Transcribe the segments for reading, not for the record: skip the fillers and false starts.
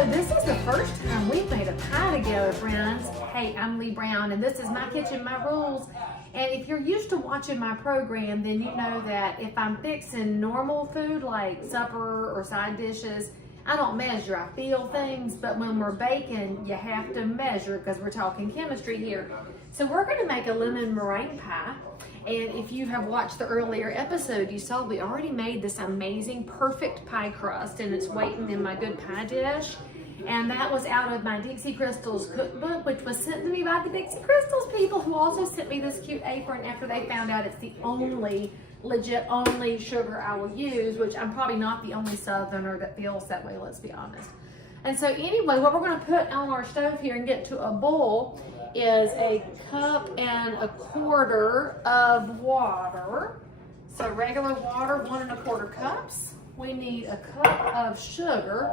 So this is the first time we've made a pie together, friends. Hey, I'm Leigh Brown, and this is my kitchen, my rules. And if you're used to watching my program, then you know that if I'm fixing normal food like supper or side dishes, I don't measure, I feel things, but when we're baking, you have to measure because we're talking chemistry here. So we're gonna make a lemon meringue pie. And if you have watched the earlier episode, you saw we already made this amazing, perfect pie crust, and it's waiting in my good pie dish. And that was out of my Dixie Crystals cookbook, which was sent to me by the Dixie Crystals people, who also sent me this cute apron after they found out it's the only, legit only sugar I will use, which I'm probably not the only Southerner that feels that way, let's be honest. And so anyway, what we're gonna put on our stove here and get to a boil is 1.25 cups of water. So regular water, 1.25 cups. We need a cup of sugar.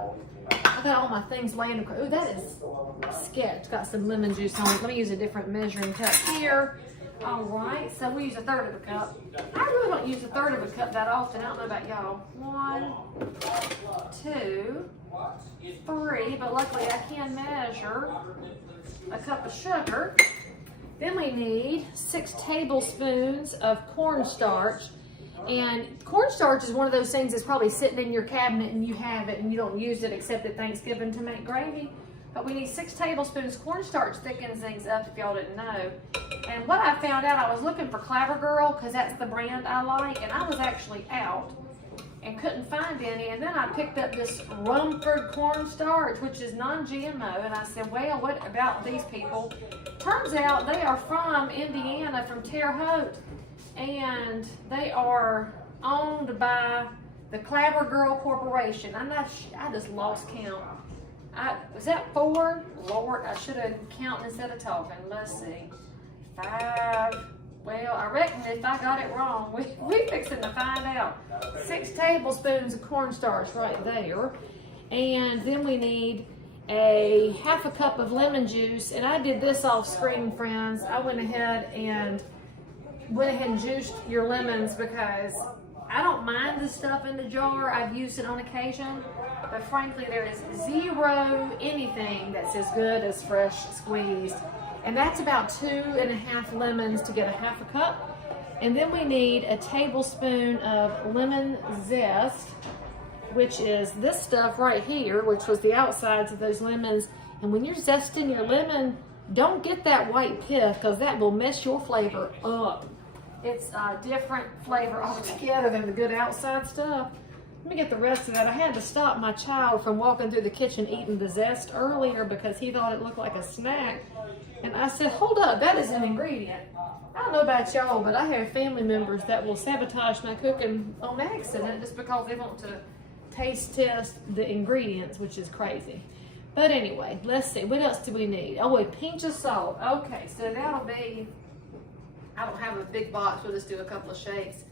I got all my things laying across. Ooh, that is sketch. Got some lemon juice on it. Let me use a different measuring cup here. All right, so we use 1/3 cup. I really don't use 1/3 cup that often. I don't know about y'all. 1, 2, 3, but luckily I can measure a cup of sugar. Then we need 6 tablespoons of cornstarch. And cornstarch is one of those things that's probably sitting in your cabinet and you have it and you don't use it except at Thanksgiving to make gravy. But we need 6 tablespoons. Cornstarch thickens things up, if y'all didn't know. And what I found out, I was looking for Clabber Girl because that's the brand I like, and I was actually out and couldn't find any. And then I picked up this Rumford cornstarch, which is non-GMO, and I said, well, what about these people? Turns out they are from Indiana, from Terre Haute, and they are owned by the Clabber Girl Corporation. I just lost count. Was that 4? Lord, I should have counted instead of talking. Let's see. 5. Well, I reckon if I got it wrong, we fixing to find out. 6 tablespoons of cornstarch right there. And then we need 1/2 cup of lemon juice. And I did this off screen, friends. I went ahead and juiced your lemons because I don't mind the stuff in the jar. I've used it on occasion, but frankly, there is zero anything that's as good as fresh squeezed. And that's about 2.5 lemons to get 1/2 cup. And then we need 1 tablespoon of lemon zest, which is this stuff right here, which was the outsides of those lemons. And when you're zesting your lemon, don't get that white pith because that will mess your flavor up. It's a different flavor altogether than the good outside stuff. Let me get the rest of that. I had to stop my child from walking through the kitchen eating the zest earlier because he thought it looked like a snack. And I said, hold up, that is an ingredient. I don't know about y'all, but I have family members that will sabotage my cooking on accident just because they want to taste test the ingredients, which is crazy. But anyway, let's see, what else do we need? Oh, a pinch of salt. Okay, so that'll be, I don't have a big box, we'll just do a couple of shakes.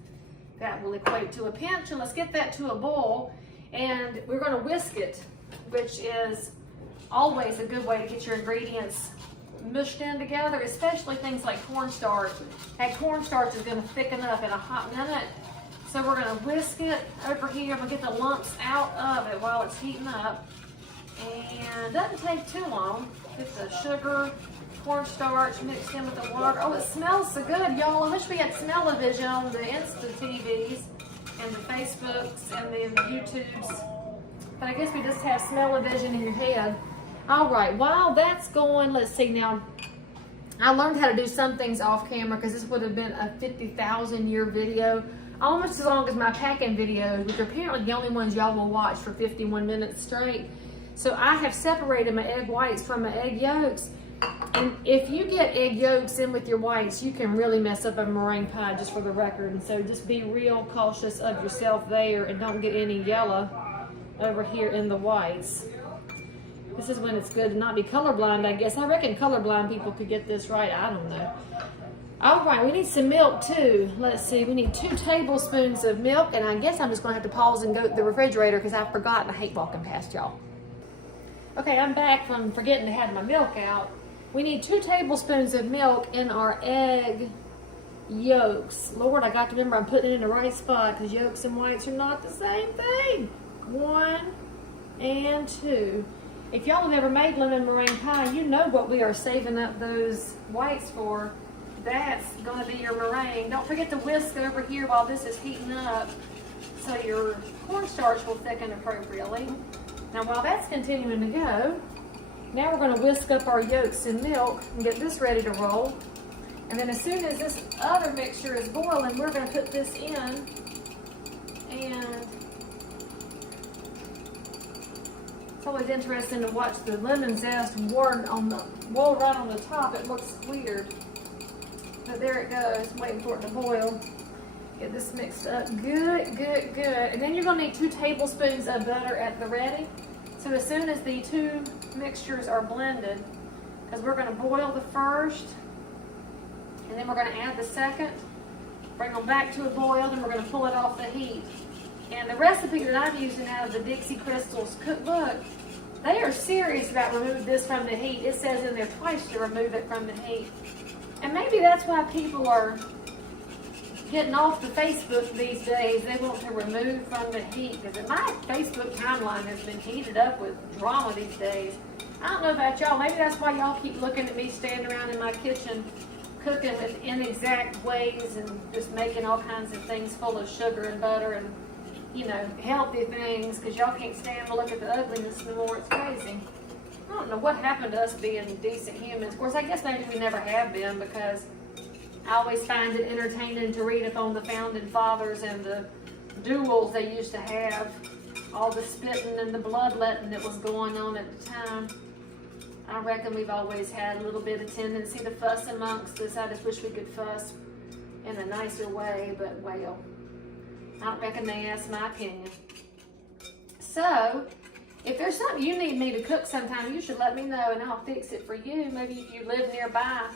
That will equate to a pinch, and let's get that to a boil. And we're gonna whisk it, which is always a good way to get your ingredients mushed in together, especially things like cornstarch. That cornstarch is gonna thicken up in a hot minute. So we're gonna whisk it over here. We'll get the lumps out of it while it's heating up. And it doesn't take too long. Get the sugar, cornstarch mixed in with the water. Oh, it smells so good, y'all. I wish we had smell-o-vision on the Insta TVs and the Facebooks and the YouTubes. But I guess we just have smell-o-vision in your head. All right, while that's going, let's see now. I learned how to do some things off camera because this would have been a 50,000-year video. Almost as long as my packing videos, which are apparently the only ones y'all will watch for 51 minutes straight. So I have separated my egg whites from my egg yolks. And if you get egg yolks in with your whites, you can really mess up a meringue pie, just for the record. And so just be real cautious of yourself there and don't get any yellow over here in the whites. This is when it's good to not be colorblind, I guess. I reckon colorblind people could get this right. I don't know. All right, we need some milk too. Let's see, we need 2 tablespoons of milk, and I guess I'm just gonna have to pause and go to the refrigerator because I forgot and I hate walking past y'all. Okay, I'm back from forgetting to have my milk out. We need 2 tablespoons of milk in our egg yolks. Lord, I got to remember I'm putting it in the right spot because yolks and whites are not the same thing. 1 and 2. If y'all have ever made lemon meringue pie, you know what we are saving up those whites for. That's gonna be your meringue. Don't forget to whisk over here while this is heating up so your cornstarch will thicken appropriately. Now while that's continuing to go, now we're gonna whisk up our yolks in milk and get this ready to roll. And then as soon as this other mixture is boiling, we're gonna put this in, and it's always interesting to watch the lemon zest roll right on the top. It looks weird, but there it goes. I'm waiting for it to boil. Get this mixed up good, good, good. And then you're gonna need 2 tablespoons of butter at the ready. So as soon as the 2 mixtures are blended, because we're gonna boil the first, and then we're gonna add the second, bring them back to a boil, then we're gonna pull it off the heat. And the recipe that I'm using out of the Dixie Crystals cookbook, they are serious about removing this from the heat. It says in there twice to remove it from the heat. And maybe that's why people are getting off the Facebook these days. They want to remove from the heat, because my Facebook timeline has been heated up with drama these days. I don't know about y'all. Maybe that's why y'all keep looking at me standing around in my kitchen cooking with inexact ways and just making all kinds of things full of sugar and butter and, you know, healthy things, because y'all can't stand to look at the ugliness no more. It's crazy. I don't know what happened to us being decent humans. Of course, I guess maybe we never have been, because I always find it entertaining to read up on the founding fathers and the duels they used to have, all the spitting and the bloodletting that was going on at the time. I reckon we've always had a little bit of tendency to fuss amongst us. I just wish we could fuss in a nicer way, but well, I don't reckon they asked my opinion. So, if there's something you need me to cook sometime, you should let me know and I'll fix it for you. Maybe if you live nearby,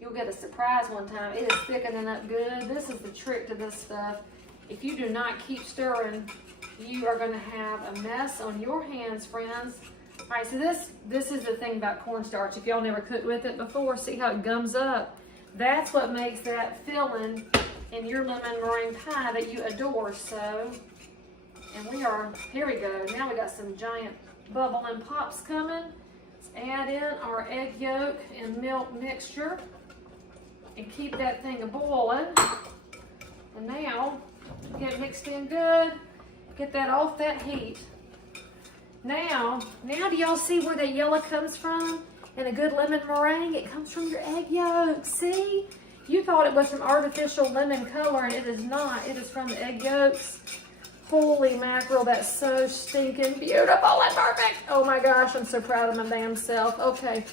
you'll get a surprise one time. It is thickening up good. This is the trick to this stuff. If you do not keep stirring, you are going to have a mess on your hands, friends. All right, so this is the thing about cornstarch. If y'all never cooked with it before, see how it gums up? That's what makes that filling in your lemon meringue pie that you adore. So, and we are, here we go. Now we got some giant bubbling pops coming. Let's add in our egg yolk and milk mixture and keep that thing a-boiling. And now, get it mixed in good. Get that off that heat. Now do y'all see where that yellow comes from? And a good lemon meringue, it comes from your egg yolk. See? You thought it was from artificial lemon color, and it is not. It is from the egg yolks. Holy mackerel, that's so stinking beautiful and perfect. Oh my gosh, I'm so proud of my damn self. Okay,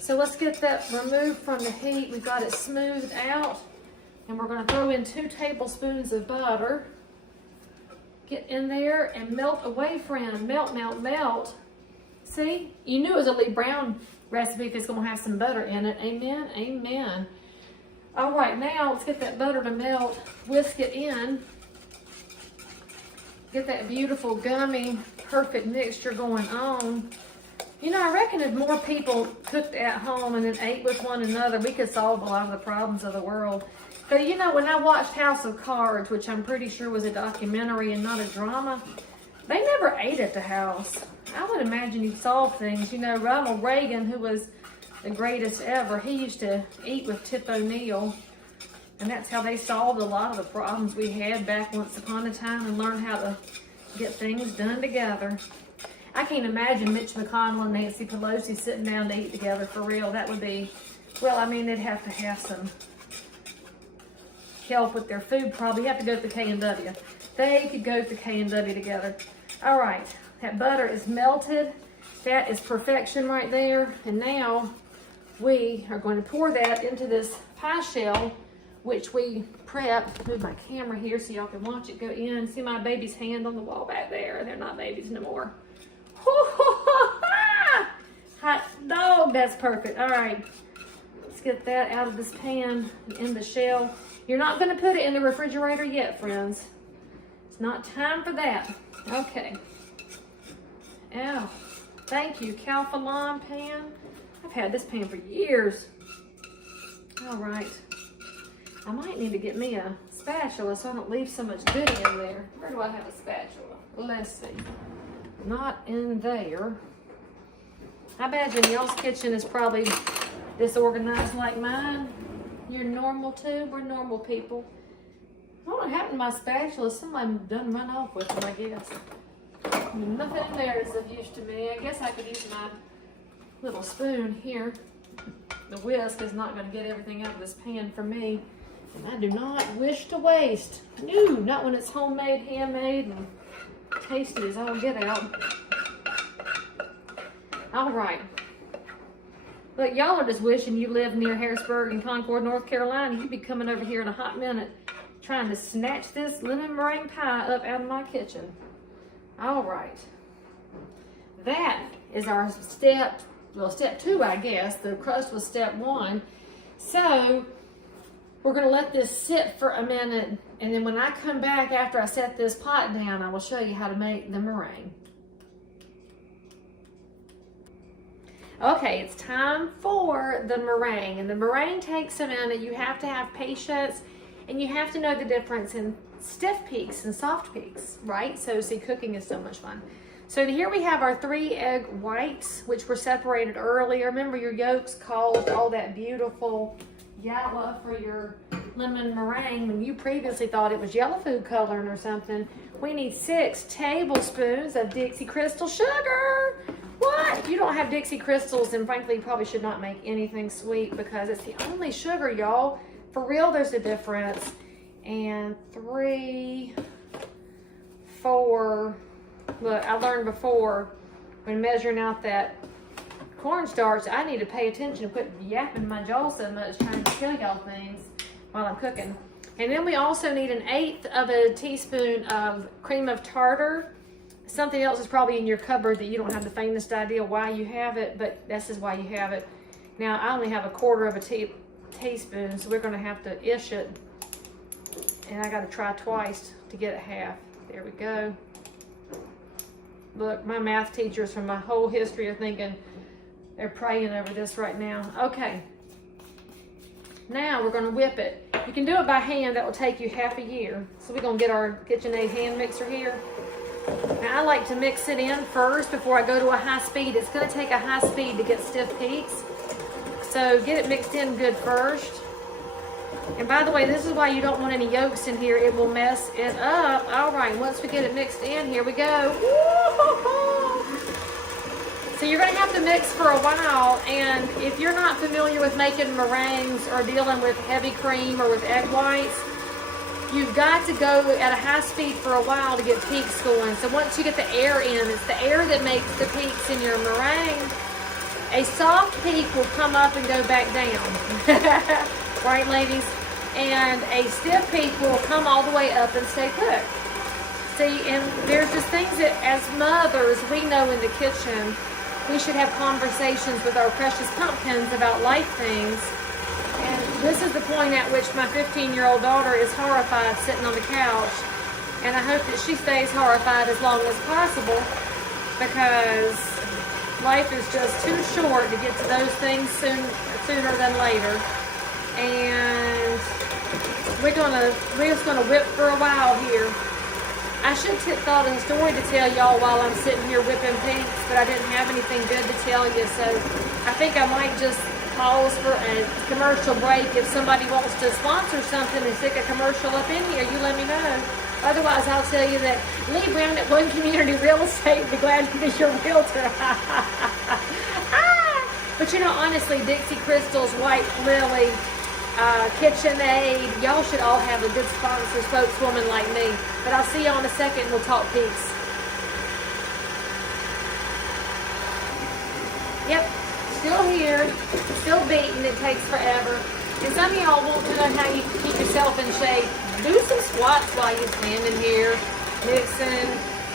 so let's get that removed from the heat. We've got it smoothed out. And we're gonna throw in 2 tablespoons of butter. Get in there and melt away, friend. Melt, melt, melt. See? You knew it was a Leigh Brown recipe if it's going to have some butter in it. Amen? Amen. All right, now let's get that butter to melt. Whisk it in. Get that beautiful, gummy, perfect mixture going on. You know, I reckon if more people cooked at home and then ate with one another, we could solve a lot of the problems of the world. But you know, when I watched House of Cards, which I'm pretty sure was a documentary and not a drama, they never ate at the house. I would imagine you'd solve things. You know, Ronald Reagan, who was the greatest ever, he used to eat with Tip O'Neill. And that's how they solved a lot of the problems we had back once upon a time and learned how to get things done together. I can't imagine Mitch McConnell and Nancy Pelosi sitting down to eat together for real. That would be, well, I mean, they'd have to have some help with their food probably. You have to go to the K&W. They could go to K&W together. All right, that butter is melted. That is perfection right there. And now we are going to pour that into this pie shell, which we prepped. Move my camera here so y'all can watch it go in. See my baby's hand on the wall back there? They're not babies no more. Hot dog, that's perfect. All right, let's get that out of this pan in the shell. You're not gonna put it in the refrigerator yet, friends. It's not time for that. Okay. Oh, thank you, Calphalon pan. I've had this pan for years. All right. I might need to get me a spatula so I don't leave so much goodie in there. Where do I have a spatula? Let's see. Not in there. I imagine y'all's kitchen is probably disorganized like mine. You're normal too. We're normal people. I don't know what happened to my spatula. Somebody done run off with them, I guess. Nothing in there is of use to me. I guess I could use my little spoon here. The whisk is not going to get everything out of this pan for me. And I do not wish to waste. No, not when it's homemade, handmade, and tasty as all get out. All right. Look, y'all are just wishing you lived near Harrisburg and Concord, North Carolina. You'd be coming over here in a hot minute trying to snatch this lemon meringue pie up out of my kitchen. All right. That is our step 2, I guess. The crust was step 1. So we're going to let this sit for a minute, and then when I come back after I set this pot down, I will show you how to make the meringue. Okay, it's time for the meringue, and the meringue takes a minute. You have to have patience, and you have to know the difference in stiff peaks and soft peaks, right? So see, cooking is so much fun. So here we have our 3 egg whites, which were separated earlier. Remember, your yolks caused all that beautiful yellow for your lemon meringue when you previously thought it was yellow food coloring or something. We need 6 tablespoons of Dixie Crystal sugar. What? If you don't have Dixie Crystals, then frankly, you probably should not make anything sweet because it's the only sugar, y'all. For real, there's a difference. And 3, 4, look, I learned before when measuring out that cornstarch, I need to pay attention and quit yapping my jaw so much trying to tell y'all things while I'm cooking. And then we also need 1/8 of a teaspoon of cream of tartar. Something else is probably in your cupboard that you don't have the faintest idea why you have it, but this is why you have it. Now, I only have 1/4 of a teaspoon, so we're going to have to ish it. And I got to try twice to get it half. There we go. Look, my math teachers from my whole history are thinking they're praying over this right now. Okay. Now we're going to whip it. You can do it by hand. That will take you half a year. So we're going to get our KitchenAid hand mixer here. Now I like to mix it in first before I go to a high speed. It's going to take a high speed to get stiff peaks. So get it mixed in good first. And by the way, this is why you don't want any yolks in here. It will mess it up. All right, once we get it mixed in, here we go. So you're going to have to mix for a while. And if you're not familiar with making meringues or dealing with heavy cream or with egg whites, you've got to go at a high speed for a while to get peaks going. So once you get the air in, it's the air that makes the peaks in your meringue. A soft peak will come up and go back down. Right, ladies? And a stiff peak will come all the way up and stay put. See, and there's just things that as mothers, we know in the kitchen, we should have conversations with our precious pumpkins about life things. And this is the point at which my 15-year-old daughter is horrified sitting on the couch. And I hope that she stays horrified as long as possible because life is just too short to get to those things sooner than later. And we're just gonna whip for a while here. I should have thought of a story to tell y'all while I'm sitting here whipping peaks, but I didn't have anything good to tell you, so I think I might just pause for a commercial break. If somebody wants to sponsor something and stick a commercial up in here, you let me know. Otherwise, I'll tell you that Leigh Brown at One Community Real Estate would be glad to be your realtor. But you know, honestly, Dixie Crystals, White Lily, KitchenAid, y'all should all have a good sponsor spokeswoman like me. But I'll see y'all in a second. We'll talk peaks. Yep, still here, still beating. It takes forever. And some of y'all want to know how you can keep yourself in shape. Do some squats while you're standing here, mixing,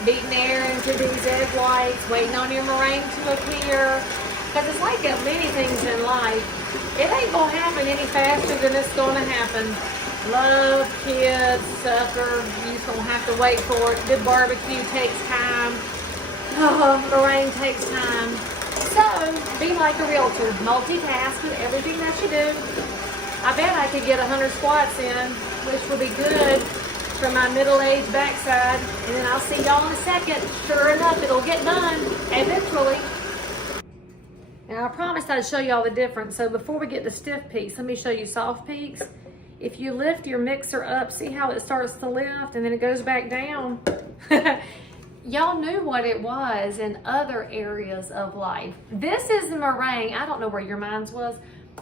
beating air into these egg whites, waiting on your meringue to appear. Because it's like many things in life. It ain't going to happen any faster than it's going to happen. Love, kids, supper, you're going to have to wait for it. Good barbecue takes time. Oh, meringue takes time. So, be like a realtor. Multitask with everything that you do. I bet I could get 100 squats in, which will be good for my middle-aged backside. And then I'll see y'all in a second. Sure enough, it'll get done eventually. Now I promised I'd show you all the difference. So before we get to stiff peaks, let me show you soft peaks. If you lift your mixer up, see how it starts to lift and then it goes back down? Y'all knew what it was in other areas of life. This is the meringue. I don't know where your minds was,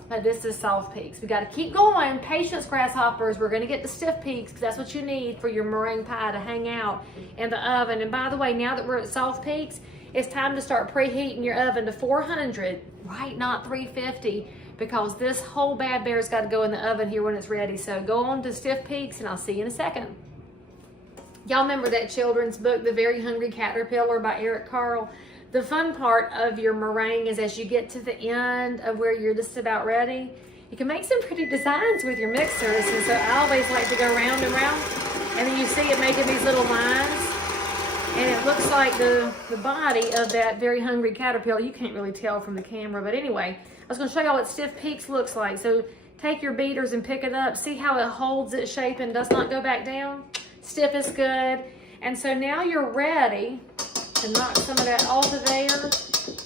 but this is soft peaks. We got to keep going. Patience, grasshoppers. We're going to get to stiff peaks because that's what you need for your meringue pie to hang out in the oven. And by the way, now that we're at soft peaks, it's time to start preheating your oven to 400, right? Not 350, because this whole bad bear's got to go in the oven here when it's ready. So go on to stiff peaks and I'll see you in a second. Y'all remember that children's book, The Very Hungry Caterpillar by Eric Carle? The fun part of your meringue is as you get to the end of where you're just about ready, you can make some pretty designs with your mixers. And so I always like to go round and round, and then you see it making these little lines, and it looks like the body of that very hungry caterpillar. You can't really tell from the camera, but anyway, I was going to show y'all what stiff peaks looks like. So take your beaters and pick it up. See how it holds its shape and does not go back down? Stiff is good. And so now you're ready to knock some of that off of there.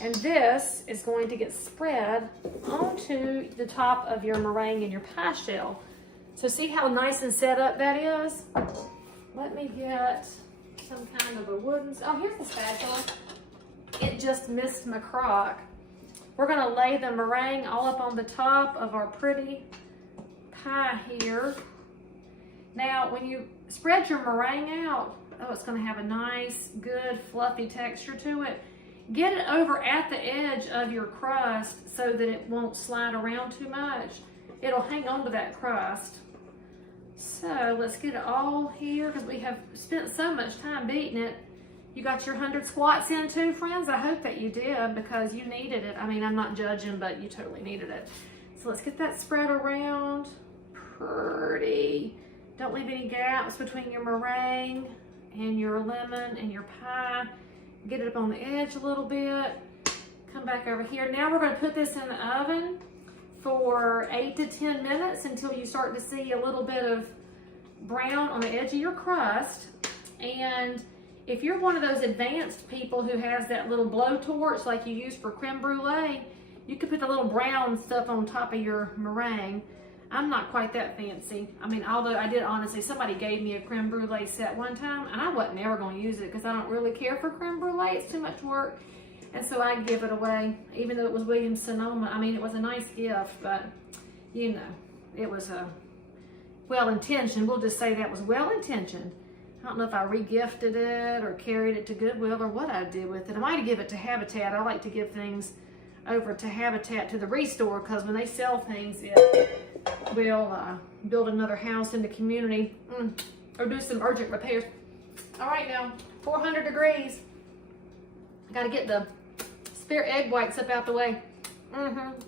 And this is going to get spread onto the top of your meringue and your pie shell. So see how nice and set up that is? Let me get some kind of a wooden, oh, here's the spatula. It just missed my crock. We're gonna lay the meringue all up on the top of our pretty pie here. Now, when you spread your meringue out, oh, it's gonna have a nice, good, fluffy texture to it. Get it over at the edge of your crust so that it won't slide around too much. It'll hang on to that crust. So let's get it all here because we have spent so much time beating it. You got your 100 squats in too, friends? I hope that you did because you needed it. I mean, I'm not judging, but you totally needed it. So let's get that spread around. Pretty. Don't leave any gaps between your meringue and your lemon and your pie. Get it up on the edge a little bit. Come back over here. Now we're going to put this in the oven for 8 to 10 minutes until you start to see a little bit of brown on the edge of your crust. And if you're one of those advanced people who has that little blowtorch like you use for creme brulee, you could put the little brown stuff on top of your meringue. I'm not quite that fancy. I mean, although I did honestly, somebody gave me a creme brulee set one time and I wasn't ever going to use it because I don't really care for creme brulee. It's too much work. And so I give it away, even though it was Williams Sonoma. I mean, it was a nice gift, but you know, it was well-intentioned. We'll just say that was well-intentioned. I don't know if I re-gifted it or carried it to Goodwill or what I did with it. I might give it to Habitat. I like to give things over to Habitat, to the Restore, because when they sell things, it will build another house in the community or do some urgent repairs. All right, now, 400 degrees. I got to get the spare egg whites up out the way.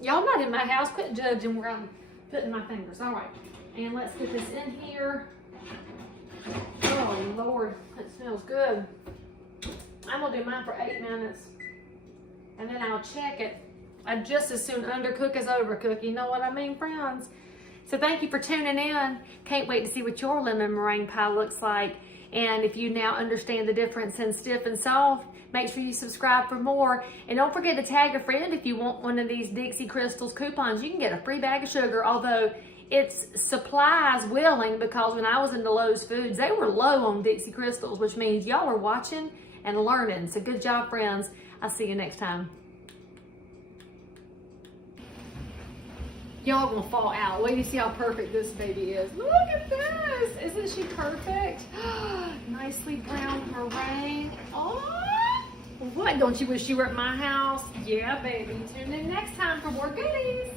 Y'all not in my house. Quit judging where I'm putting my fingers. All right, and let's get this in here. Oh, Lord, that smells good. I'm going to do mine for 8 minutes, and then I'll check it. I just as soon undercook as overcook. You know what I mean, friends? So thank you for tuning in. Can't wait to see what your lemon meringue pie looks like. And if you now understand the difference in stiff and soft, make sure you subscribe for more. And don't forget to tag a friend if you want one of these Dixie Crystals coupons. You can get a free bag of sugar, although it's supplies willing, because when I was in the Lowe's Foods, they were low on Dixie Crystals, which means y'all are watching and learning. So good job, friends. I'll see you next time. Y'all gonna fall out. Wait to see how perfect this baby is. Look at this. Isn't she perfect? Nicely browned meringue. Oh, what? Don't you wish you were at my house? Yeah, baby. Tune in next time for more goodies.